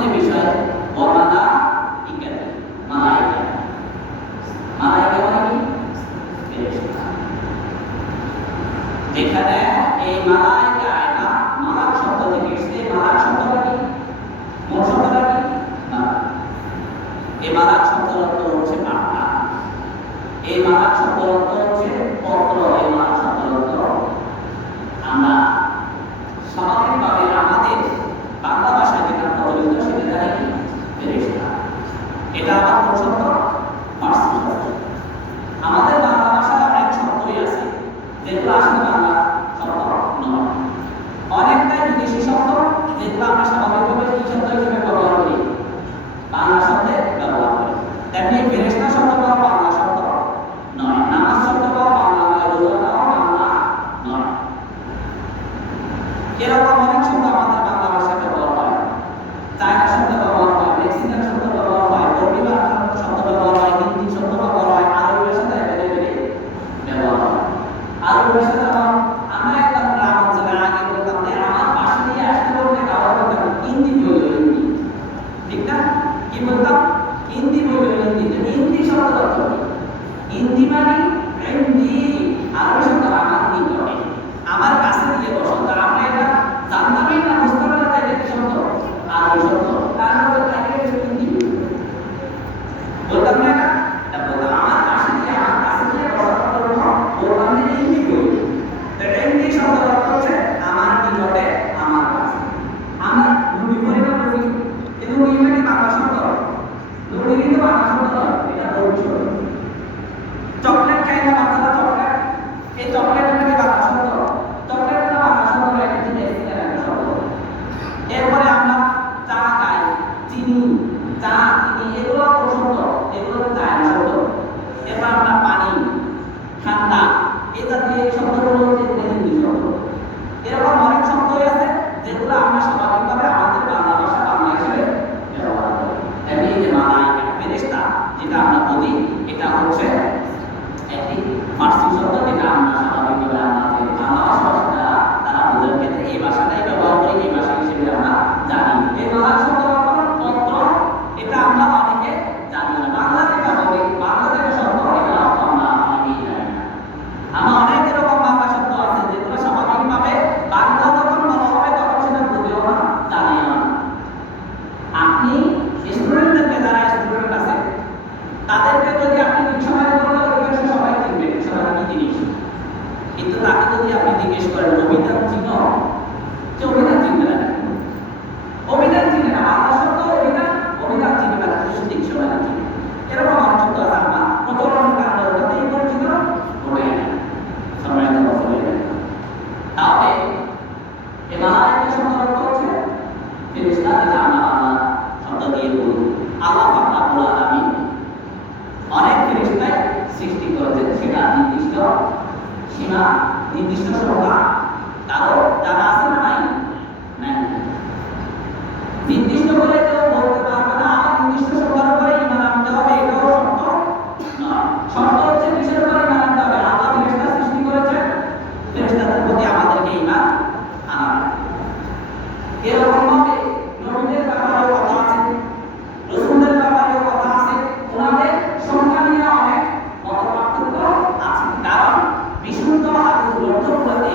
যে বিষয় ওয়ামালা ইকাতি মালাইকা মালাইকা মানে কি ফেরেশতা যেখানে এই মালাইকা এটা মালাক শব্দ থেকে এসেছে মালাক শব্দটা কি মূল শব্দটা কি না এই মালাক শব্দের অর্থ হচ্ছে বার্তা এই মালাক শব্দের অর্থ হচ্ছে পত্র এই মালাক শব্দের অর্থ আমরা স্বাভাবিকভাবে আমাদের বাংলা ভাষায় যেটা প্রচলিত সেটা জানি কি ফেরেশতা এটা আবার কোন শব্দ ফার্সি শব্দ আমাদের বাংলা ভাষায় অনেক শব্দই আছে যেগুলো আসলে বাংলা শব্দ নয় অনেকটাই বিদেশি শব্দ যেগুলো আমরা স্বাভাবিকভাবে কি শব্দ হিসেবে ব্যবহার করি বাংলা শব্দে ব্যবহার করি তেমনি ফেরেশতা শব্দটাও বাংলা শব্দ নয় নামাজ শব্দটাও বাংলা নয় রোজাটাও বাংলা নয় এরকম অনেক শব্দ আমাদের বাংলা ভাষায় ব্যবহার হয় চায়না শব্দ ব্যবহার হয় মেক্সিকান শব্দ ব্যবহার হয় পর্তুগিজ শব্দ ব্যবহার হয় হিন্দি শব্দ ব্যবহার হয় আরবি ভাষাতে অ্যাভেলেবেল ব্যবহার হয় আরবি ভাষাতে আমরা একটা গ্রাম অঞ্চলে আগে বলতাম যে আমার পাশে দিয়ে আসতে বলতে কারো বলতাম হিন্দি বললো হিন্দি ঠিক না কি বলতাম হিন্দি বললো হিন্দি হিন্দি শব্দ অর্থ হিন্দি মানে হিন্দি আরবি শব্দ আমার নিকটে আমার কাছে দিয়ে বসন্ত আমরা এটা জানতামই না বুঝতে পারলাম এটা কি শব্দ আরবি শব্দ তারপরে তাকে হিন্দি বলতাম না এটা বলতাম আমার কাছে দিয়ে বসন্ত বলতাম যে হিন্দি বলি তো হিন্দি শব্দ অর্থ হচ্ছে আমার নিকটে আমার কাছে আমার নবী পরিবার বলি কিন্তু নবী মানে বাংলা শব্দ নবী কিন্তু বাংলা শব্দ এটা বলছো চকলেট খাই না বাচ্চারা চকলেট এই চকলেটটা কি বাংলা শব্দ চকলেটটা বাংলা শব্দ নয় এটা মেক্সিকান একটা শব্দ এরপরে আমরা চা খাই চিনি এগুলো কোন শব্দ এগুলো চায়না শব্দ এরপর আমরা পানি ঠান্ডা এই জাতীয় শব্দগুলো হচ্ছে হিন্দি শব্দ এরকম অনেক শব্দই আছে যেগুলো আমরা স্বাভাবিকভাবে আমাদের বাংলা ভাষা বাংলা হিসেবে ব্যবহার করি এমনি যে মালাইকা ফেরেশতা যেটা আমরা বলি এটা হচ্ছে একটি ফার্সি শব্দ যেটা আমরা স্বাভাবিকভাবে আমাদের বাংলা ভাষা তারা বোঝার ক্ষেত্রে এই ভাষাটাই ব্যবহার করি এই ভাষা হিসেবে আমরা জানি এই মালাক শব্দ পত্র এটা আমরা অনেকে জানি না বাংলা যেটা বলি বাংলা যেটা শব্দ এটা আমরা অনেকেই জানি না আমরা অনেক এরকম বাংলা শব্দ আছে যেগুলো স্বাভাবিকভাবে বাংলা যখন বলা হবে তখন সেটা বুঝেও না জানিও না আপনি স্টুডেন্টদেরকে যারা স্টুডেন্ট আছে তাদেরকে যদি আপনি ডিকশনারি বলেন অধিকাংশ সবাই চিনবে ডিকশনারি কি জিনিস কিন্তু তাকে যদি আপনি জিজ্ঞেস করেন অভিধান চিনো যে অভিধান চিনবে না অভিধান চিনে না বাংলা শব্দ অভিধান চিনে না কিছু ডিকশনারি চিনে এরকম অনেক শব্দ আছে আমরা প্রচলন কারণে ওটাতেই পরিচিত ওটাই না সবাই তো বলে তাহলে এই মালাইকা শব্দের অর্থ হচ্ছে ফেরেশতা যেটা আমরা বাংলা শব্দ দিয়ে বলি আল্লাহ পাক রব্বুল আলামিন অনেক ফেরেশতা সৃষ্টি করেছেন সেটা নির্দিষ্ট সীমা নির্দিষ্ট সংখ্যা কারো জানা আছে না নাই নির্দিষ্ট করে কেউ বলতে পারবে না আমার নির্দিষ্ট সংখ্যার উপরে ঈমান আনতে হবে এটাও শর্ত নয় শর্ত হচ্ছে কিসের উপরে ঈমান আনতে হবে আল্লাহ ফেরেশতা সৃষ্টি করেছেন ফেরেশতাদের প্রতি আমাদেরকে ঈমান আনা এরকম ভাবে নবীদের ব্যাপারেও কথা আছে রাসূলদের ব্যাপারেও কথা আছে ওনাদের সংখ্যা নিয়ে অনেক মতপার্থক্য আছে কারণ বিশুদ্ধ হাদিস গ্রন্থগুলোতে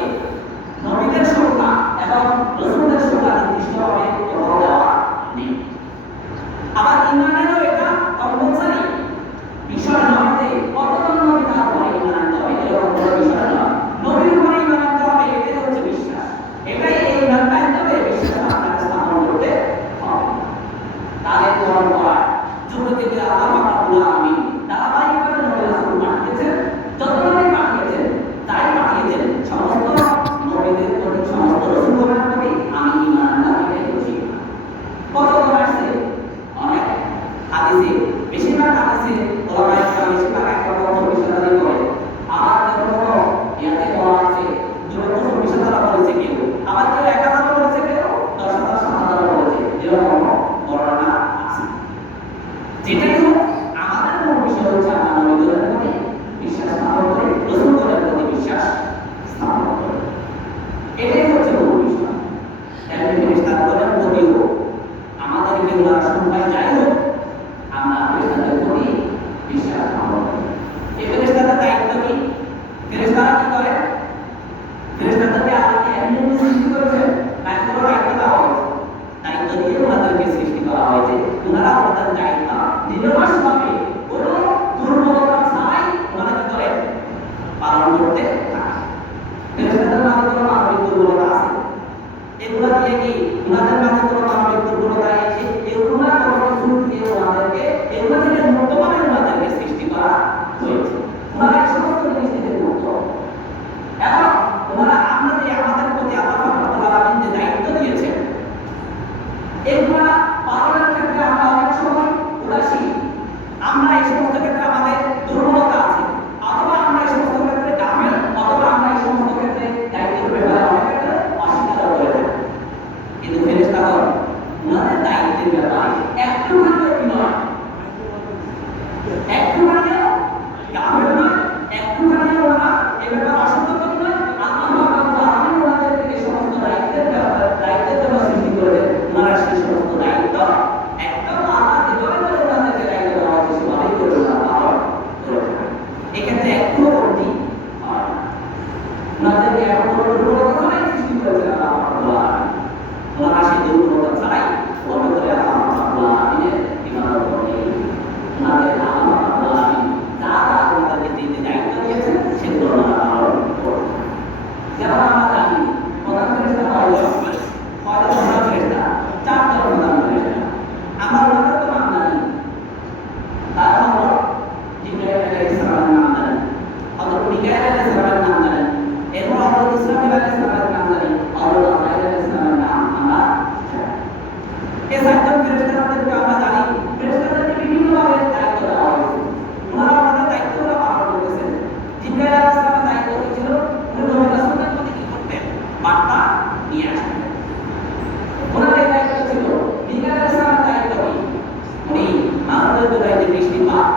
নবীদের সংখ্যা এবং রাসূলদের সংখ্যা নির্দিষ্টভাবে কোথাও দেওয়া নেই আবার ঈমানেরও এটা কম্পালসারি বিষয় নয় যে কতজন নবী তার উপরে ঈমান আনতে হবে এরকম কোনো বিষয় নয় নবীর উপরে ঈমান আনতে হবে এটাই হচ্ছে বিশ্বাস এটাই এই ঈমানটা আনতে হবে বিশ্বাস আপনাকে স্থাপন করতে হবে তাহলে কোরআন পড়া যুগ থেকে আল্লাহ পাক রব্বুল আলামিন ধারাবাহিকভাবে নবী রাসূল পাঠিয়েছেন যত নবী পাঠিয়েছেন তাই পাঠিয়েছেন সমস্ত নবীদের প্রতি সমস্ত রাসূলদের প্রতি আমি ঈমান আনলাম এটাই হচ্ছে কতজন আসছে অনেক হাদিসে বেশিরভাগ হাদিসে ওলামায়ে কেরাম বেশিরভাগ একটা বড় বিষয় করে আমার কোনো ইয়াতে বলা আছে 224,000 বলেছে কেউ আবার কেউ 1,000 বলেছে কেউ 10,000 7,000 বলেছে এরকম বর্ণনা আছে যেটাই হোক আমাদের মূল বিষয় হচ্ছে আমরা নবীদের প্রতি বিশ্বাস স্থাপন করি রাসূলদের প্রতি বিশ্বাস স্থাপন করি এটাই হচ্ছে মূল বিষয় এমনি ফেরেশতাদের প্রতিও আমাদেরকে এগুলা পালনের ক্ষেত্রে আমরা অনেক সময় উদাসীন, আমরা এই সমস্ত ক্ষেত্রে আমাদের দুর্বলতা আছে, অথবা আমরা এই সমস্ত ক্ষেত্রে গাফেল, অথবা আমরা এই সমস্ত ক্ষেত্রে দায়িত্বের ব্যাপারে অনেক ক্ষেত্রে অস্বীকার করে থাকি। কিন্তু ফেরেশতাগণ ওনাদের দায়িত্বের ব্যাপারে একটুখানিও কি নয়, একটুখানিও গাফেল নয়, একটুখানিও ওনারা এ ব্যাপারে অসচেতন নয়। আল্লাহ রাব্বুল আলামিন ওনাদেরকে এই সমস্ত দায়িত্বের জন্য সৃষ্টি করেছেন। ওনারা সেই সমস্ত দায়িত্ব একদম আল্লাহ যেভাবে করে ওনাদেরকে দায়িত্ব দেওয়া হয়েছে সেভাবেই করে ওনারা পালন করে থাকেন। এক্ষেত্রে একটুও কমতি হয় না। ওনাদেরকে এমন কোনো দুর্বলতা ছাড়াই সৃষ্টি করেছেন আল্লাহ রাব্বুল আলামিন। ওনারা সেই দুর্বলতা ছাড়াই মনে করে আল্লাহ রাব্বুল আলামিনের ইবাদত করে ওনাদের আল্লাহ রাব্বুল আলামিন যা যা ওনাদেরকে দিতে দায়িত্ব দিয়েছেন সেগুলো ওনারা পালন করে থাকেন। যেমন আমরা জানি প্রধান ফেরেশতা কয়জন? প্রধান ফেরেশতা চারজন প্রধান ফেরেশতা। আমরা ওনাদের তো নাম জানি, তারা হলো জিবরাইল আলাইহিস সালামের নাম জানি, হযরত মিকাঈল আলাইহিস সালামের নাম জানি, এরপর হযরত ইসরাফিল আলাইহিস সালামের নাম জানি, হযরত আজরাইল আলাইহিস সালামের নাম আমরা জানি। এই চারজন ফেরেশতাদেরকে আমরা জানি, ফেরেশতাদেরকে বিভিন্নভাবে দায়িত্ব দেওয়া হয়েছে। ওনারা ওনাদের দায়িত্বগুলো পালন করতেছেন। জিবরাইল আলাইহিস সালামের দায়িত্ব ছিল উনি নবী রাসূলদের প্রতি কি করতেন? বার্তা নিয়ে আসতেন। ওনাদের দায়িত্ব ছিল, মিকাঈল আলাইহিস সালামের দায়িত্ব কি? উনি মানুষদের দোলাইতে বৃষ্টিপাত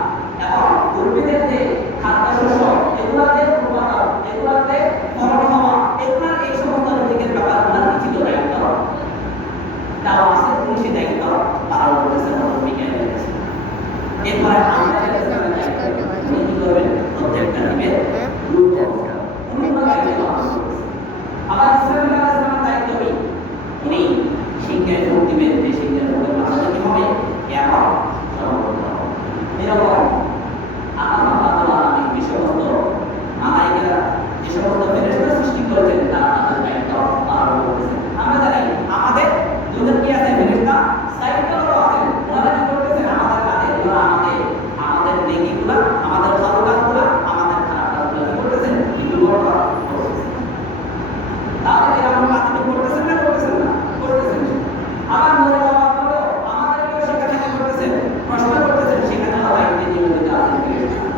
এবং উদ্ভিদের যে খাদ্যশস্য এগুলাতে উৎপাদন, এগুলাতে ফলন হওয়া, এগুলার এই সমস্ত দিকের ব্যাপার ওনার কি ছিল দায়িত্ব? তাও আছে, উনি সেই দায়িত্ব পালন করেছেন হযরত মিকাঈল আলাইহিস সালাম। এরপরে আজরাইল আলাইহিস সালামের দায়িত্ব উনি কি করবেন? প্রত্যেকটা জীবের রূপ করবেন, উনি ওনার দায়িত্ব পালন করেছেন। আবার ইসরাফিল আলাইহিস সালামের দায়িত্ব কি? উনি সিংহের মুখ দিবেন, যে সিংহের মুখে বাচ্চাটা কি হবে? এখন এরকম আল্লাহ রাব্বুল আলামিন যে সমস্ত মালায়েকেরা, যে সমস্ত ফেরেশতা সৃষ্টি করেছেন তারা তাদের দায়িত্ব পালন করেছেন। আমরা জানি আমাদের দুজন কি আছে? ফেরেশতা সাইকেলও আছেন। ওনারা কি করতেছেন? আমাদের কাজে ওনারা আমাদের নেকিগুলা, আমাদের ভালো কাজগুলা, আমাদের খারাপ কাজগুলা কি করতেছেন? লিপিবদ্ধ করতেছেন। তাহলে এরকম কাজ কি করতেছেন না করতেছেন না? করতেছেন। আবার মরে যাওয়ার পরেও আমাদেরকেও সেখানে কি করতেছেন? প্রশ্ন করতেছেন। সেখানে দায়িত্বে নিয়োজিত আছেন ফেরেশতা।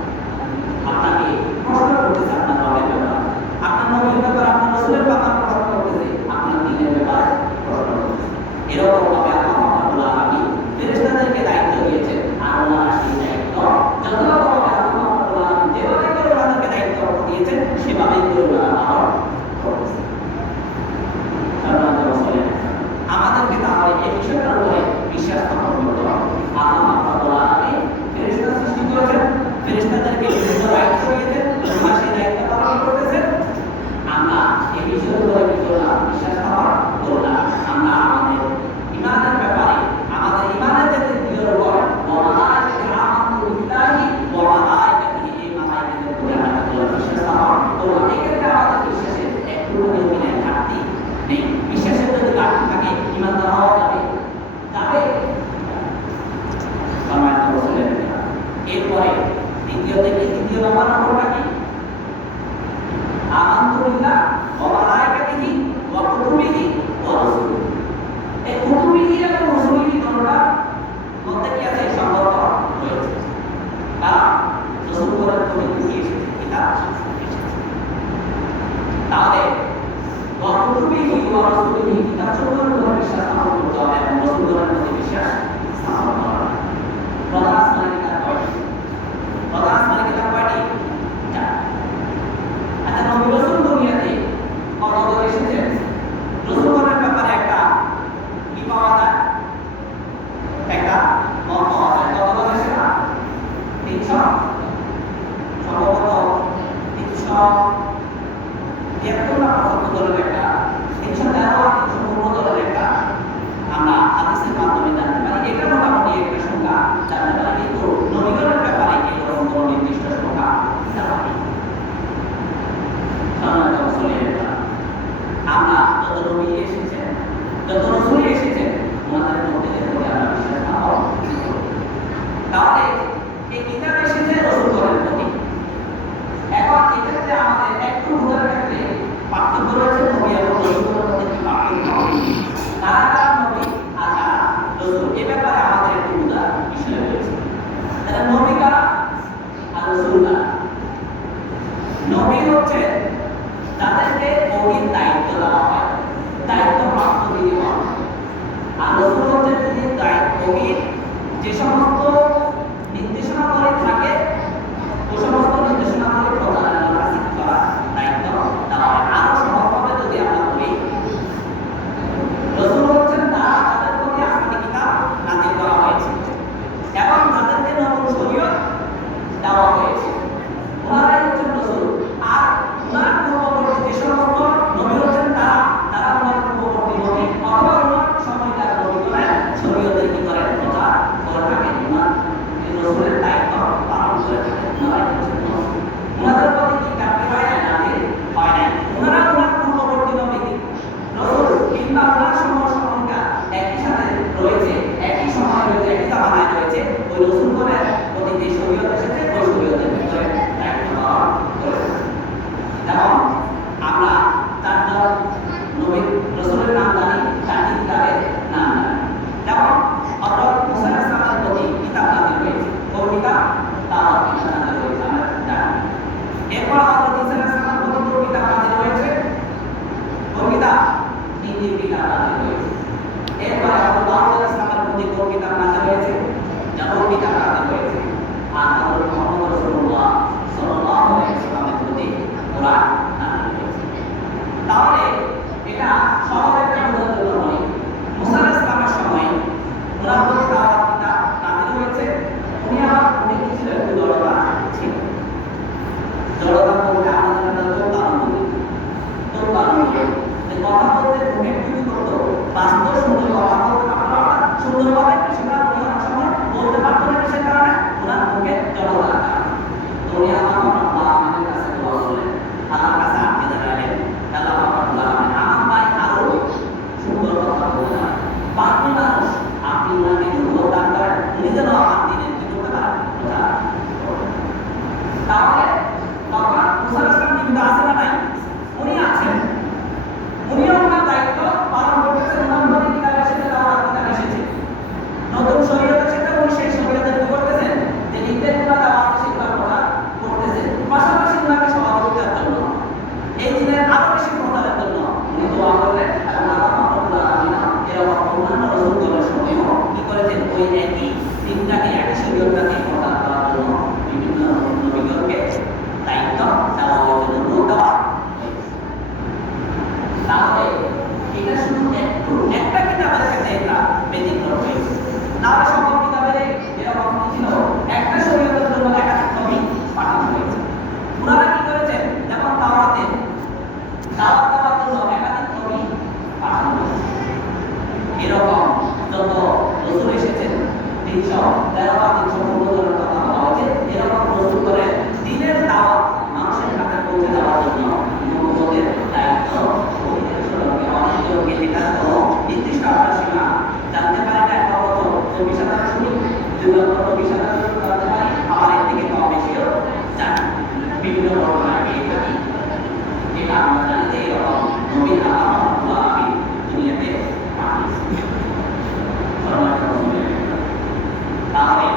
আপনাকে প্রশ্ন করতেছে আপনার রবের ব্যাপারে, আপনার নবীর ব্যাপারে, আপনার রাসূলের ব্যাপারে প্রশ্ন করতেছে, আপনার দ্বীনের ব্যাপারে প্রশ্ন করতেছে। এরকম ভাবে আল্লাহ রাব্বুল আলামিন ফেরেশতাদেরকে দায়িত্ব দিয়েছেন। আর ওনারা সেই দায়িত্ব যথাযথভাবে আল্লাহ রাব্বুল আলামিন যেভাবে করে ওনাদেরকে দায়িত্ব দিয়েছেন সেভাবেই করে ওনারা পালন করতেছে। আমাদেরকে তাহলে এই বিষয়টার উপরে বিশ্বাস স্থাপন করতে হবে। আল্লাহ রাব্বুল আলামিন ফেরেশতা সৃষ্টি করেছেন, ফেরেশতাদেরকে বিভিন্ন দায়িত্ব দিয়েছেন, ওনারা সেই দায়িত্ব পালন করতেছেন। আমরা এই বিষয়ের উপরে বিশ্বাস স্থাপন করলাম। আমরা আমাদের ঈমানের ব্যাপারে, আমাদের ঈমানের যে দিকের উপর ওয়ালাইকা আমানতু বিল্লাহি ওয়া মালাইকাতিহি, এই মালাইকাতের উপরে আমরা বিশ্বাস স্থাপন করলাম। এক্ষেত্রে আমাদের বিশ্বাসের একটু পরিমাণে ঘাটতি নেই। বিশ্বাসের যদি ঘাটতি থাকে ঈমানদার হওয়া যাবে যাবে সম্মানিত রাসূলের। এরপরে দ্বিতীয় ব্যাপার নম্বরটা কি? আমানতু বিল্লাহি ওয়া মালাইকাতিহি ওয়া কুতুবিহি ওয়া রাসূলিহি। এই কুতুবিহি এবং রাসূলিহি দুটোটার মধ্যে কি আছে? সম্পর্ক রয়েছে। কারণ রাসূলগণের প্রতি কি এসেছে? কিতাব এসেছে। তাহলে ওয়া কুতুবিহি ওয়া রাসূলিহি, কিতাবসমূহের উপর বিশ্বাস স্থাপন করতে হবে এবং রাসূলগণের প্রতি বিশ্বাস স্থাপন করতে হবে। প্রধান আসমানি কিতাব কয়টি? প্রধান আসমানি কিতাব কয়টি? চারটি। আচ্ছা, নবী রাসূল দুনিয়াতে কতজন এসেছেন? রাসূলগণের ব্যাপারে একটা কি পাওয়া যায়? একটা মত পাওয়া যায়। কতজন এসেছে না? 300, সম্ভবত 373 না 75 জনের একটা, 313 আর 315 জনের একটা আমরা হাদিসের মাধ্যমে জানতে পারি। এটা মোটামুটি একটা সংখ্যা জানতে পারি, কিন্তু নবীগণের ব্যাপারে এরকম কোনো নির্দিষ্ট সংখ্যা জানা নেই। আমরা যত নবী এসেছেন, যত রাসূল এসেছেন, ওনাদের মধ্যে আমরা বিশ্বাস স্থাপন করি। তাহলে এই কিতাব এসেছে রাসূলগণের প্রতি। এখন এক্ষেত্রে আমাদের একটু বোঝার ক্ষেত্রে পার্থক্য রয়েছে নবী ওহির যে সমস্ত নির্দেশনাবলী থাকে ও সমস্ত নির্দেশনাবলী প্রচারের কাজ করা দায়িত্ব দেওয়া হয়। আরো সহজভাবে যদি আমরা বলি, রাসূল হচ্ছেন তারা তাদের প্রতি আসমানি কিতাব নাযিল করা হয়েছে এবং তাদেরকে নতুন শরীয়ত দেওয়া হয়েছে। ওনারাই হচ্ছেন রাসূল। আর ওনার পূর্ববর্তী যে সমস্ত নবী হচ্ছেন তারা ওনার পূর্ববর্তী নবী অথবা ওনার সময় তারা নবী করে শরীয়তের কি করেন প্রচার করে থাকেন। ওনার এই রাসূলের দায়িত্ব পালন করে থাকেন। ওনারাই হচ্ছেন রাসূল। ওনাদের প্রতি কি কাফি হয় না নাযিল হয় নাই। ওনারা ওনার পূর্ববর্তী নবী রাসূল কিংবা ওনার সময়কার একই সাথে রয়েছে, একই সময় রয়েছে, একই জামানায় রয়েছে। ওই রাসূলগণের প্রতি যে শরীয়ত এসেছে ওই শরীয়তের ভিতরে দায়িত্ব পালন করে থাকে। যেমন আমরা চারজন নবী রাসূলের নাম জানি, চারটি কিতাবের নাম জানি। যেমন হযরত মুসা আলাইহিস সালামের প্রতি কিতাব নাযিল হয়েছে, কোন কিতাব? তাওরাত কিতাব নাযিল হয়েছে, আমরা জানি। এরপর হযরত ঈসা আলাইহিস সালামের প্রতি কোন কিতাব নাযিল হয়েছে? কোন কিতাব? ইনজিল কিতাব নাযিল হয়েছে। এরপর হযরত দাউদ আলাইহিস সালামের প্রতি কোন কিতাব নাযিল হয়েছে? জাবুর কিতাব নাযিল হয়েছে। আর হযরত মুহাম্মদ রাসূলুল্লাহ সাল্লাল্লাহু আলাইহি ওয়াসাল্লামের প্রতি কোরআন নাযিল হয়েছে। তাহলে এটা সহজে একটা উদাহরণ দিতে পারি। মুসা আলাইহিস সালামের সময় ওনার প্রতি তাওরাত কিতাব নাযিল হয়েছে। উনি আবার অনেক কিছু একটু জড়তা ছিল। জড়তা বলতে আমাদের একটা কথা বলতে অনেক কিছু করতো, বাস্তব সুন্দর কথা বলতে আপনারা সুন্দরভাবে সেটা উনি অনেক সময় বলতে পারতো না, সে কারণে ওনার মুখে জড়তা। তো উনি আমাদের কাছে দোয়া করলেন, আল্লাহর কাছে আপনি দাঁড়ালেন, আল্লাহ আমার ভাই আরো সুন্দর কথা বলতে পারে, বাকি মানুষ আপনি ওনাকে যোগদান করেন, উনি যেন আমার দিনের কি করতে পারেন। তাহলে তখন মুসা আলাইহিস সালাম কিন্তু আছে না নাই? উনি আছেন। উনিও ওনার দায়িত্ব পালন করতেছেন। ওনার প্রতি কিতাব এসেছে, তাওরাত কিতাব এসেছে, নতুন শরীয়ত এসেছে, উনি সেই শরীয়তের কি করতেছেন? যে নির্দেশনা দেওয়া আছে সেগুলো প্রচার করতেছেন। পাশাপাশি ওনাকে সহযোগিতার জন্য, এই দিনের আরো বেশি প্রচারের জন্য উনি দোয়া করলেন এবং আল্লাহ রাব্বুল আলামিন এরকম অন্যান্য রাসূলগণের সময়ও কি করেছেন? ওই একই দিনটাকে, একই শরীয়তটাকে প্রচার করার জন্য বিভিন্ন নবীগণকে দায়িত্ব দেওয়া হয়েছে, অনুরোধ দেওয়া হয়েছে। তাহলে এটা শুধু একটা কিতাবের ক্ষেত্রে এটা ব্যতিক্রম হয়েছে। নাহলে সকল কিতাবের এরকম ছিল একটা শরীয়তের জন্য একাধিক নবী পাঠানো হয়েছে। ওনারা কি করেছেন? যেমন তাওরাতে দাওয়াত দেওয়ার জন্য একাধিক নবী পাঠানো হয়েছে। এরকম যত রাসূল এসেছেন 313 বা 315 জনের কথা বলা হয়েছে। এরকম রাসূল করে দ্বীনের দাওয়াত মানুষের কাছে পৌঁছে দেওয়ার জন্য নবুয়তের দায়িত্ব অনেকজনকে যেটা কোনো নির্দিষ্ট আমরা সীমা জানতে পারি না। একটা বছর 24,000 শুনি, 24,000 জানতে পারি, আবার এর থেকে কম বেশিও জানি, বিভিন্ন বর্ণনায় পেয়ে থাকি। এটা আমরা জানি যে এরকম নবী আল্লাহ রাব্বুল আলামিন দুনিয়াতে পাঠিয়েছেন। তাহলে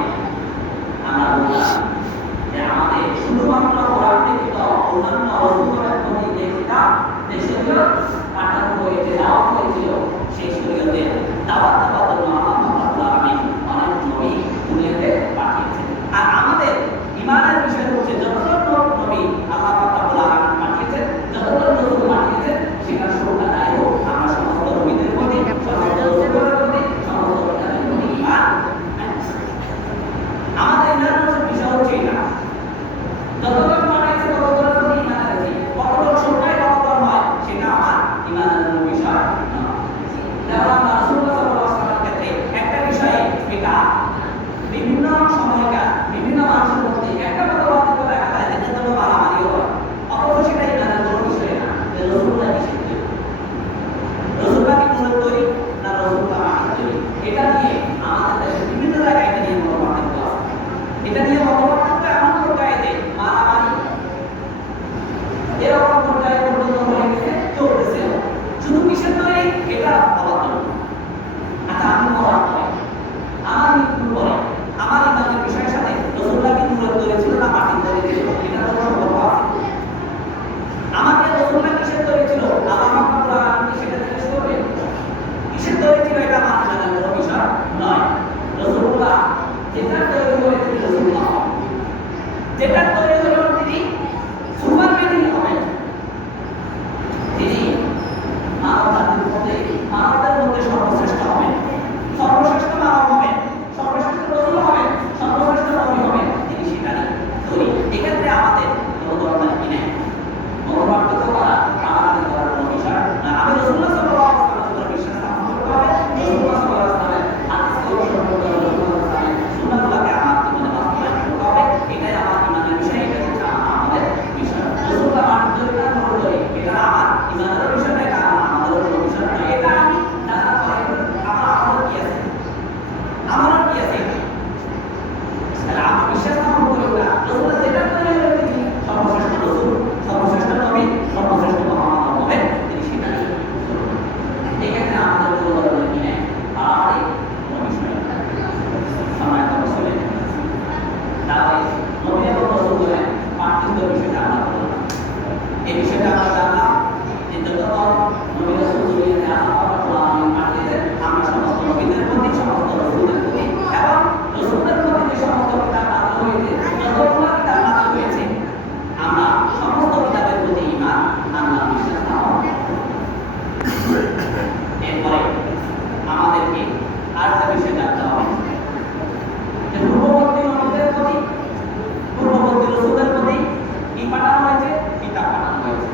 যেটা তৈরি হলেন তিনি সুপারম্যানই হবেন। তিনি মানবদের মধ্যে সর্বশ্রেষ্ঠ হবেন, সর্বশ্রেষ্ঠ মানব হবেন, সর্বশ্রেষ্ঠ রসুল হবেন, সর্বশ্রেষ্ঠ নবী হবেন। তিনি সেটারই তৈরি। এক্ষেত্রে আমাদের কোনো ধরনের কি নেই, মনোপার্থক্য করা আমাদের করার কোনো বিষয় না। আমি রাসূলুল্লাহ সাল্লাল্লাহু আলাইহি ওয়াসাল্লামের বিশ্বাস স্থাপন করতে হবে, রাসূলুল্লাহ সাল্লাল্লাহু আলাইহি ওয়াসাল্লামের হাদিসকে অনুসরণ করতে হবে, রাসূলুল্লাহ সাল্লাল্লাহু আলাইহি ওয়াসাল্লামের সুন্নাহগুলোকে আমার জীবনে বাস্তবায়ন করতে হবে। এটাই আমার ঈমানের বিষয়, এটাই হচ্ছে আমাদের বিষয়। রাসূলুল্লাহ মানবতার অনুযায়ী করি, এটা আমার ঈমানের বিষয় না, এটা আমাদের কোনো বিষয় না। এটা আমি জানার পরে আমার কি আছে, আমার কি আছে, তাহলে আমি বিশ্বাস স্থাপন করি না। রাসূলুল্লাহ যেটা করে তিনি সর্বশ্রেষ্ঠ রাসূল, সর্বশ্রেষ্ঠ নবী, সর্বশ্রেষ্ঠ মহামানব হবেন, তিনি সেটাই এখানে আমাদের কোনো ধরনের কি নেই, আর কোনো বিষয় সময় তো বসলে তাই নবী এবং রাসূলের পার্থক্য বিষয়টা আমরা বললাম। এই বিষয়টা আমরা জানলাম যে যত নবী রাসূল দুনিয়াতে আল্লাহ পাঠিয়েছেন, আমরা সমস্ত নবীদের প্রতি, সমস্ত রাসূলদের প্রতি এবং রাসূলদের প্রতি যে সমস্ত কিতাব নাযিল হয়েছে, যতগুলো কিতাব নাযিল হয়েছে, আমরা সমস্ত কিতাবের প্রতি ঈমান আনলাম, বিশ্বাস স্থাপন। এরপরে আমাদেরকে আরেকটা বিষয় জানতে হবে যে পূর্ববর্তী নবীদের প্রতি, পূর্ববর্তী রাসূলদের প্রতি কি পাঠানো হয়েছে, কিতাব পাঠানো হয়েছে।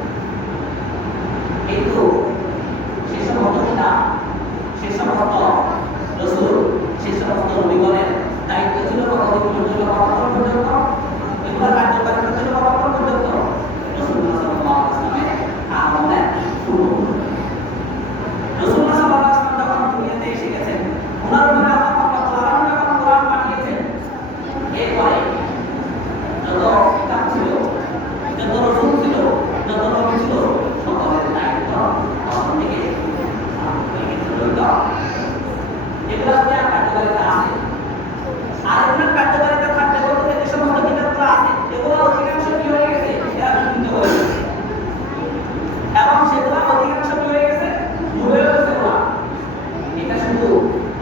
কিন্তু সে সমস্ত কিতাব, সে সমস্ত রাসূল, সে সমস্ত নবীগণের দায়িত্ব ছিল কতদিন পর্যন্ত, কতক্ষণ পর্যন্ত, এগুলোর কার্যকারিতা ছিল কতক্ষণ পর্যন্ত, রাসূলুল্লাহ সাল্লাল্লাহু আলাইহি ওয়াসাল্লামের আগমনের পূর্ব পর্যন্ত। রাসূলুল্লাহ সাল্লাল্লাহু আলাইহি ওয়াসাল্লাম যখন দুনিয়াতে এসে গেছেন, ওনার উপরে আল্লাহ পাক রব্বুল আলামিন যখন কোরআন পাঠিয়েছেন, এরপরে যত কিতাব ছিল, যত রাসূল ছিল, যত নবী ছিল, সকলের দায়িত্ব তখন থেকে এগুলো কার্যকারিতা আছে। আর এগুলোর কার্যকারিতা থাকতে বলতে যে সমস্ত কিতাবগুলো আছে, এগুলো অধিকাংশ কি হয়ে গেছে, এরা বিকৃত হয়ে গেছে এবং সেগুলো অধিকাংশ কি হয়ে গেছে, ভুলে গেছে ওরা। এটা শুধু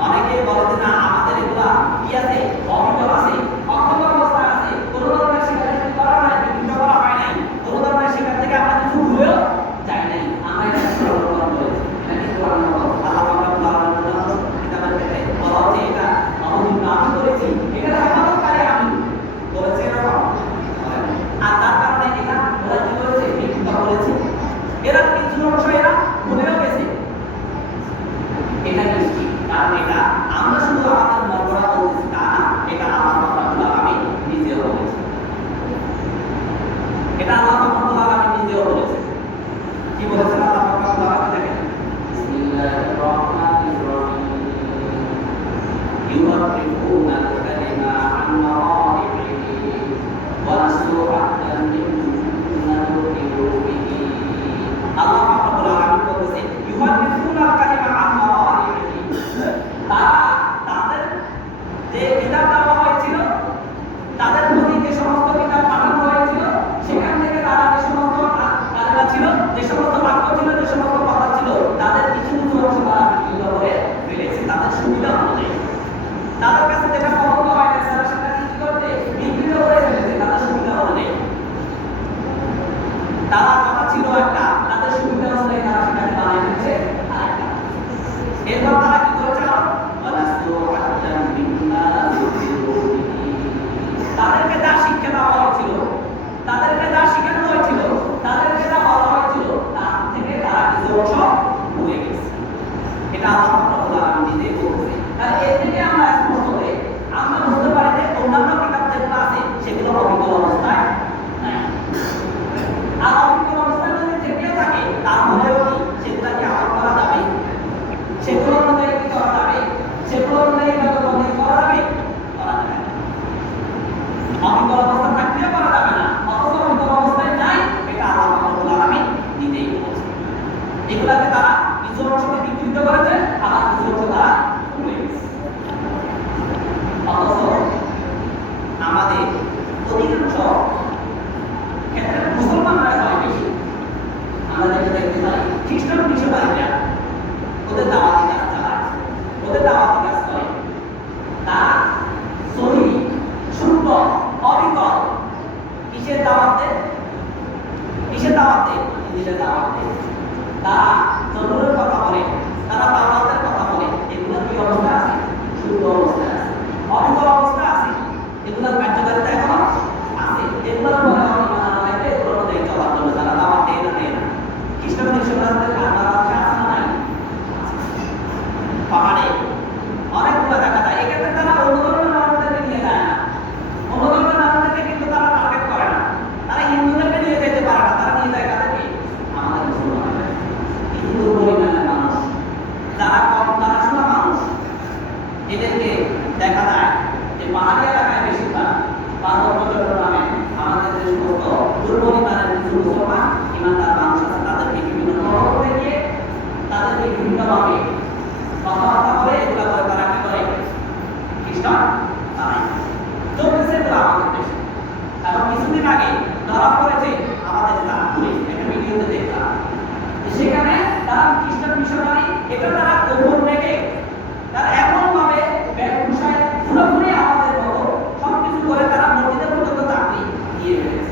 অনেকে বলে যে না আমাদের এগুলা কি আছে, অবিকল আছে, অক্ষত অবস্থা আছে, কোনো ধরনের শিকার কি করা নাই, বিকৃত করা হয় নাই, কোনো ধরনের শিকার থেকে আমরা কিছু ভুলেও যাই নাই, আমরা এটা সংরক্ষণ করেছি। এটা কিন্তু আল্লাহ কিতাবের ক্ষেত্রে বলা হচ্ছে এটা অবতীর্ণ আমি করেছি, এটা হেফাজতকারী আমি বলেছে এরকম। আর তার কারণে এটা ওরা কি করেছে, বিকৃত করেছে, এরা কিছু অংশ এরা ভুলেও গেছে। এটা দৃষ্টি, কারণ এটা আমরা শুধু আমাদের মর্যাদা বলতেছি তা না, এটা আল্লাহ রাব্বুল আলামিন নিজেও বলেছে, এটা আল্লাহ রাব্বুল আলামিন নিজেও বলেছে। কি বলেছেন আল্লাহ রাব্বুল আলামিন? দেখেন বিসমিল্লাহির রাহমানির রাহিম, ইউহাররিফুনা আল-কালিমা আন মাওয়াদিহি ওয়া নাসু হাক্কান মিম্মা যুকিরু বিহি। আল্লাহ রাব্বুল আলামিন বলেছেন ইউহাররিফুনা আল-কালিমা আন মাওয়াদিহি, তারা তাদের যে কিতাব দেওয়া হয়েছিল, তাদের প্রতি যে সমস্ত কিতাব পাঠানো হয়েছিল, সেখান থেকে তারা যে সমস্ত কালিমা ছিল, যে সমস্ত বাক্য ছিল, যে সমস্ত কথা ছিল, তাদের কিছু কিছু অংশ তারা বিকৃত করে ফেলেছে তাদের সুবিধা অনুযায়ী। তাদের কাছে যেটা পছন্দ হয় না, তারা সেটা কি করতে বিকৃত করে ফেলেছে তাদের সুবিধা অনুযায়ী। দাওয়াত দেয়, ইঞ্জিলে দাওয়াত দেয়, তারা জবুরের কথা বলে, তারা তাওরাতের কথা বলে, এগুলো কি অবস্থা আছে? শুদ্ধ অবস্থায় আছে, অশুদ্ধ অবস্থা আছে, এগুলোর কার্যকারিতা এখনো আছে। এগুলোর পরে ইমান আনলে এগুলোর মধ্যে চলার জন্য তারা দাওয়াত দেয় না, দেয় না। খ্রিস্টান খ্রিস্টানদের আল্লাহ আছে না নাই? পাহাড়ে অনেকগুলো দেখা যায়, এক্ষেত্রে তারা অন্য ধর্মের মানুষদেরকে নিয়ে যায় না, অন্য ধর্মের মানুষদেরকে কিন্তু তারা টার্গেট করে না, তারা হিন্দুদেরকে নিয়ে যেতে পারে না, তারা নিয়ে যায় কাদেরকে? আমাদের মুসলমানদের। হিন্দু পরিমাণের মানুষ যারা কম জানাশোনা মানুষ, এদেরকে দেখা যায় যে পাহাড়ি এলাকায় বেশিরভাগ পার্বত্য চট্টগ্রামে আমাদের যে সমস্ত দুর্পরিমাণের কিছু মুসলমান ইমানদার মানুষ আছে, তাদেরকে বিভিন্ন তরফ করে গিয়ে তাদেরকে বিভিন্নভাবে কথাবার্তা বলে এগুলা করে তারা কি করে? খ্রিস্টান তারাই চলতেছে এগুলো আমাদের দেশে। এবং কিছুদিন আগে ধরা পড়েছে আমাদের চাঁদপুরে, একটা ভিডিওতে দেখলাম, সেখানে তারা খ্রিস্টান মিশনারি, এটা তারা গোপন রেখে তারা এমন ভাবে ব্যবসায় পুরোপুরি আমাদের মতো সবকিছু করে তারা মসজিদের পর্যন্ত চাকরি দিয়ে ফেলেছে।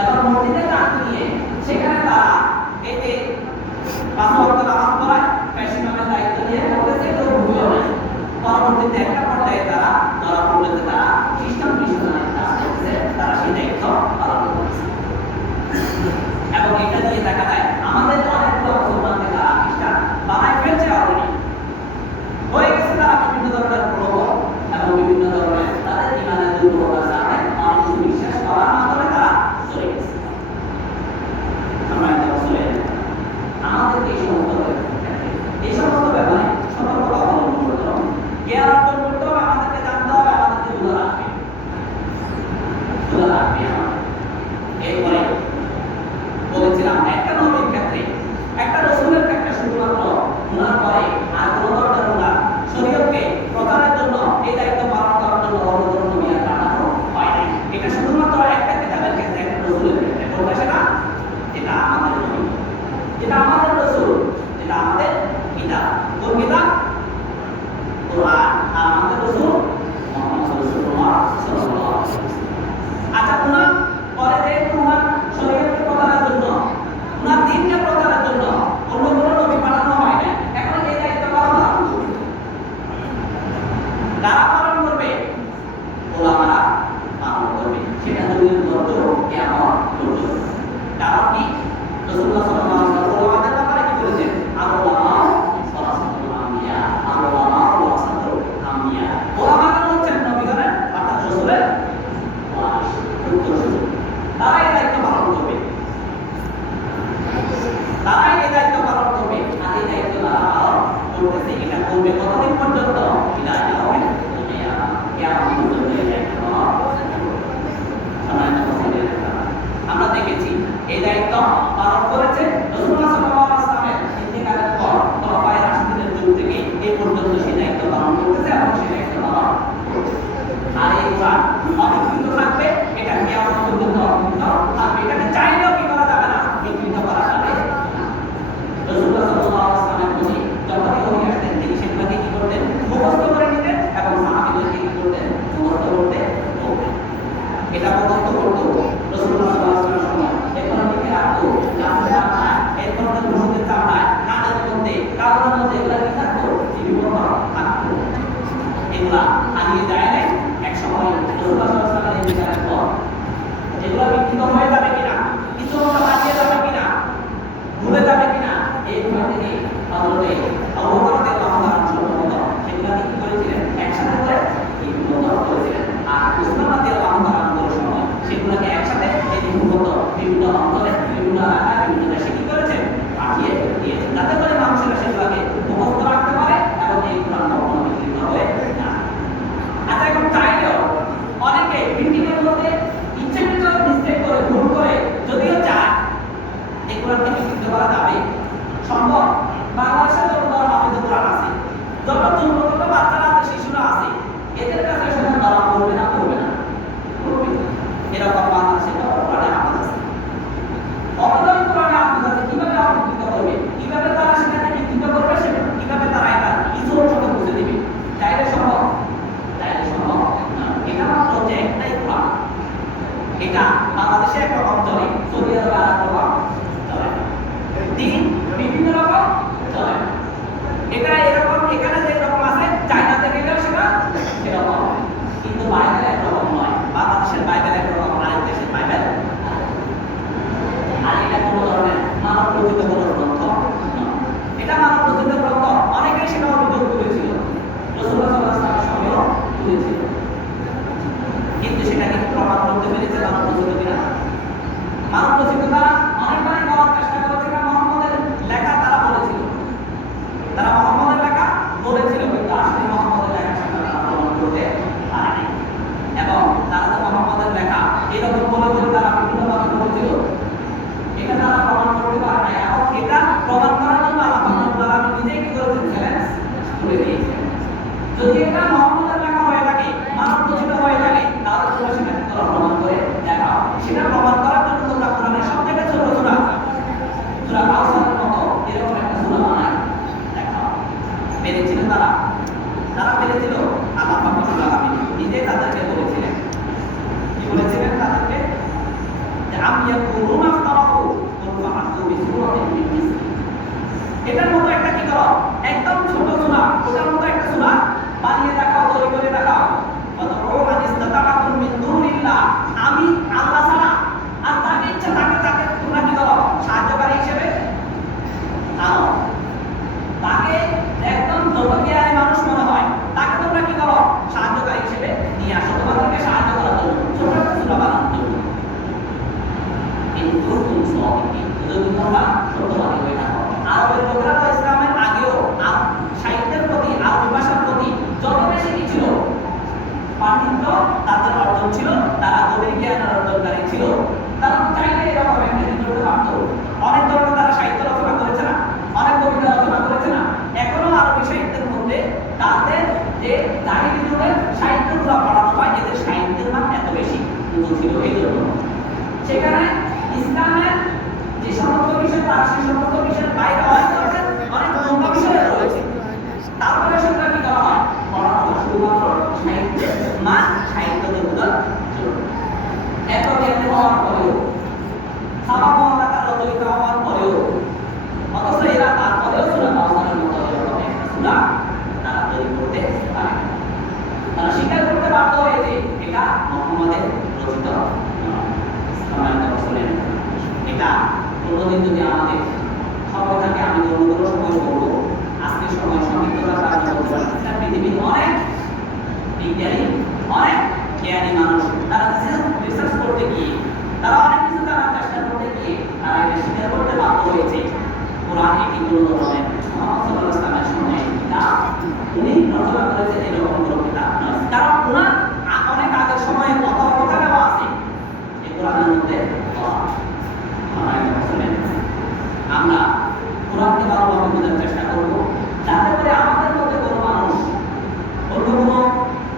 এবং মসজিদে চাকরি দিয়ে সেখানে তারা এতে 5 ওয়াক্ত নামাজ পড়ায়, প্যাসিমামের দায়িত্ব নিয়ে করতেছে, কেউ ভুলেও নাই। পরবর্তীতে একটা পর্যায়ে তারা ধরা পড়লে তারা খ্রিস্টান মিশনারি কাজ করছে, তারা সেই দায়িত্ব পালন করছে। এবং এটা দিয়ে দেখা যায় আমাদের অনেকগুলো মুসলমানকে তারা খ্রিস্টান বানায় ফেলছে অলরেডি, হয়ে গেছে তারা বিভিন্ন ধরনের প্রলোভন এবং বিভিন্ন ধরনের তাদের ইমানের দুর্বলতার কারণে অনেক কিছু বিশ্বাস করার মাধ্যমে তারা চলে গেছে। আমরা এটা চলে আমাদেরকে এই সমস্ত ব্যাপারে সতর্কতা অবলম্বন করতে হবে, জ্ঞান অর্জন করতে হবে, আমাদেরকে জানতে হবে, আমাদেরকে বুঝে রাখবে এরপরে বলেছিলাম একটা নবীর ক্ষেত্রে, একটা রসুলের ক্ষেত্রে শুধুমাত্র গুনার পরে আর কোনো ধরনের গুনাহ শরীয়তকে প্রচারের জন্য এই দায়িত্ব পালন করার জন্য অন্য কোনো নবী আর পাঠানো হয় নাই। এটা শুধুমাত্র একটা কিতাবের ক্ষেত্রে, একটা রসুলের ক্ষেত্রে। কোনটা সেটা? যেটা আমাদের নবী, যেটা আমাদের রসুল, যেটা আমাদের কিতাব। কোন কিতাব? কোরআন। আর আমাদের রসুল মুহাম্মদ সাল্লাল্লাহু আলাইহি ওয়াসাল্লাম। আচ্ছা, গুনাহ পরে যে গুনাহ শরীয়তকে প্রচারের জন্য, গুনাহ দ্বীনকে প্রচারের জন্য অন্য কোনো নবী পাঠানো হয় না। এখন এই দায়িত্ব কারা পালন করবে? কারা পালন করবে? ওলামারা পালন করবে। সেটা যুগের মধ্য কেমন পর্যন্ত। কারণ কি? রাসূলুল্লাহ সাল্লাল্লাহু আলাইহি ওয়াসাল্লাম ওলামাদের ব্যাপারে কি বলেছেন? আল-উলামা ওয়ারাসাতুল আম্বিয়া, আল-উলামা ওয়ারাসাতুল আম্বিয়া। ওলামারা হচ্ছেন নবীগণের অর্থাৎ রাসূলের ওয়ারিস, উত্তরসূরি। তারা এই দায়িত্ব পালন করবে, তারাই এই দায়িত্ব পালন করবে। আর এই দায়িত্ব তারা পালন করতেছে। এটা করবে কতদিন পর্যন্ত? আমরা দেখেছি এই দায়িত্ব পালন করেছে রাসূলুল্লাহ সাল্লাল্লাহু আলাইহি ওয়াসাল্লামের ইন্তেকালের পর খোলাফায়ে রাশিদিনের যুগ থেকে এই পর্যন্ত সেই দায়িত্ব পালন করতেছে এবং সেই দায়িত্ব পালন করতেছে। আর এই কোরআন অবিকৃত থাকবে, এটা কিয়ামত পর্যন্ত অবিকৃত থাকবে। এটাকে চাইলেও কি করা যাবে না? বিকৃত করা যাবে না। রাসূলুল্লাহ সাল্লাল্লাহু আলাইহি ওয়াসাল্লামের প্রতি যখনই ওহী আসতেন, তিনি সেগুলোকে কি করতেন? মুখস্থ করে নিতেন এবং সাহাবীদেরকে কি করতেন? মুখস্থ করতে বলতেন। এটা মুখস্থ করতো রাসূলুল্লাহ সাল্লাল্লাহু আলাইহি ওয়াসাল্লামের সময়। এরপর থেকে রাখতো গাছের চামড়ায়, এরপর পশুদের চামড়ায়, কানের মধ্যে, কাপড়ের মধ্যে এগুলা কি থাকতো? জীবিত থাকতো। এগুলা হারিয়ে যায় না। এক সময় রাসূলুল্লাহ সাল্লাল্লাহু আলাইহি ওয়াসাল্লামের ইন্তেকালের পর এগুলা বিকৃত হয়ে যাবে কিনা, কিছু অংশ হারিয়ে যাবে কিনা, ভুলে যাবে কিনা, এই ভয় থেকে হযরতে আবু বকর রাদিয়াল্লাহু আনহু সেগুলাকে কি করেছিলেন? একসাথে করে লিপিবদ্ধ করেছিলেন। আর উসমান রাদিয়াল্লাহু আনহুর সময় সেগুলাকে একসাথে এই লিপিবদ্ধ বিভিন্ন অঞ্চলে, বিভিন্ন এলাকায়, বিভিন্ন দেশে কি করেছেন? পাঠিয়ে দিয়েছেন, যাতে করে মানুষেরা সেগুলাকে মুখস্থ রাখতে পারে এবং এই কোরআন কখনো বিকৃত হয়ে না। আচ্ছা, এখন চাইলেও অনেকে প্রিন্টিংয়ের মধ্যে ইচ্ছাকৃত মিস্টেক করে, ভুল করে যদিও চায় সেরকম, কিন্তু বাইবেল একরকম নয়। বাংলাদেশের বাইবেল একরকম, আরেক দেশের বাইবেল আর এটা কোনো ধরনের মানব রচিত কোনো গ্রন্থ নয়। এটা মানব রচিত গ্রন্থ, অনেকেই সেটা অভিযোগ করেছিল, রাসূলুল্লাহ সাল্লাল্লাহু আলাইহি ওয়াসাল্লামের সঙ্গেও করেছিল, কিন্তু সেটাকে প্রমাণ করতে পেরেছে মানব রচিত কিনা। মানব রচিত তারা অনেকবারই বলার চেষ্টা করেছে, মুহাম্মদের লেখা তারা বলেছিল, তারা মুহাম্মদের লেখা বলেছিল, কিন্তু আসলে মুহাম্মদের লেখা সেটা তারা প্রমাণ করতে পারেনি। এবং তারা তো মুহাম্মদের লেখা এরকম বলে বলে তারা বিভিন্নভাবে বলেছিল, এটা তারা প্রমাণ করতে পারে না। এখন এটা প্রমাণ করার জন্য আল্লাহ তাআলা আমি নিজেই কি করেছেন, চ্যালেঞ্জ করে দিয়েছেন। যদি এটা মুহাম্মদের লেখা হয়ে থাকে, মানব রচিত হয়ে থাকে, তাহলে তোমরা সেটা কি করো, প্রমাণ করে দেখাও। সেটা প্রমাণ করার জন্য তোমরা কোরআনের সবথেকে ছোট সূরা সূরা কাউসারের মতো এরকম একটা সূরা বানায় দেখাও। পেরেছিল তারা, তারা পেরেছিল। আল্লাহ পাক রব্বুল আলামিন নিজে তাদেরকে বলেছিলেন, কি বলেছিলেন তাদেরকে, যে আম ইয়াকুলুনা আফতারাহু কুল ফাআতু বিসূরাতিন মিন মিসলি। এটার মতো একটা কি করো, একদম ছোট সূরা, ওটার মতো একটা সূরা বানিয়ে দেখাও, তৈরি করে দেখাও। ওয়াদউ মান ইসতাতাআতুম মিন দুনিল্লাহ, আমি আল্লাহ ছাড়া আর যাকে ইচ্ছা তাকে তোমরা কি করো, সাহায্যকারী হিসেবে আনো। তাকে একদম যত জ্ঞানী মানুষ মনে হয় তাকে তোমরা কি করো, সাহায্যকারী হিসেবে নিয়ে আসো, তোমাদেরকে সাহায্য করার জন্য ছোট একটা সূরা বানানোর জন্য। কিন্তু তুমি সাদিকিন, যদি তোমরা সত্যবাদী হয়ে থাকো। আরবের লোকেরা তো ইসলামের আগেও সাহিত্যের প্রতি, আরবি ভাষার প্রতি যত বেশি কি ছিল, পাণ্ডিত্য তাদের অর্জন ছিল, তারা গভীর জ্ঞান অর্জনকারী ছিল। তারা চাইলে এরকম একটা কিছু করতে পারতো। অনেক ধরনের তারা সাহিত্য রচনা করেছে না, অনেক কবিতা রচনা করেছে না। এখনো আরবি সাহিত্যের মধ্যে তাদের যে জাহিলি যুগের সাহিত্যগুলো পড়ানো হয়, এদের সাহিত্যের মান এত বেশি উঁচু ছিল। এই জন্য সেখানে ইসলামের যে সমস্ত বিষয়, তার সেই সমস্ত বিষয়ের বাইরে অনেক অন্য বিষয় রয়েছে। তারপরে সেটা কি করা হয়, পড়ানো হয় শুধুমাত্র সাহিত্যের মান, সাহিত্যের উদার এত জ্ঞান হওয়ার পরেও, সাবাব তার রচয়িত হওয়ার পরেও, অথচ এরা তারপরেও সূরা কাউসারের মতো এরকম একটা সূরা তারা তৈরি করতে পারে না। তারা স্বীকার করতে বাধ্য হয়েছে এটা মুহাম্মদের রচিত নয়। এটা কোনোদিন যদি আমাদের সময় থাকে, আমি অন্যগুলো সময় করবো, আজকের সময় সংক্ষিপ্ততার কারণে বলতে পারি পৃথিবীর অনেক বিজ্ঞানী, অনেক জ্ঞানী মানুষ তারা রিসার্চ করতে গিয়ে, তারা অনেক কিছু জানার চেষ্টা করতে গিয়ে তারা এটা স্বীকার করতে বাধ্য হয়েছে কোরআন একটি কোনো ধরনের মুহাম্মদ সাল্লাল্লাহু আলাইহি ওয়াসাল্লামের সময়ে কিতাব উনি রচনা করেছেন এরকম কোনো কিতাব নয়। কারণ ওনার অনেক আগের সময়ে কত কথা দেওয়া আছে এই কোরআনের মধ্যে। আমরা কোরআনকে ভালোভাবে বোঝার চেষ্টা করব, যাতে করে আমাদের মধ্যে কোনো মানুষ অন্য কোনো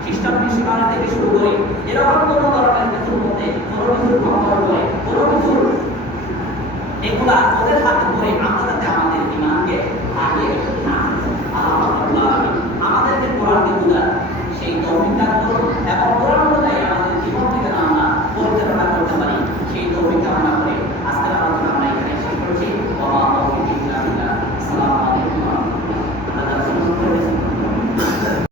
খ্রিস্টান মিশনারি থেকে শুরু করে এরকম কোনো ধরনের কিছুর মধ্যে কোনো কিছুর খবর করে কোনো কিছুর এগুলা ওদের হাতে ধরে আমরা যাতে আমাদের ইমানকে আগে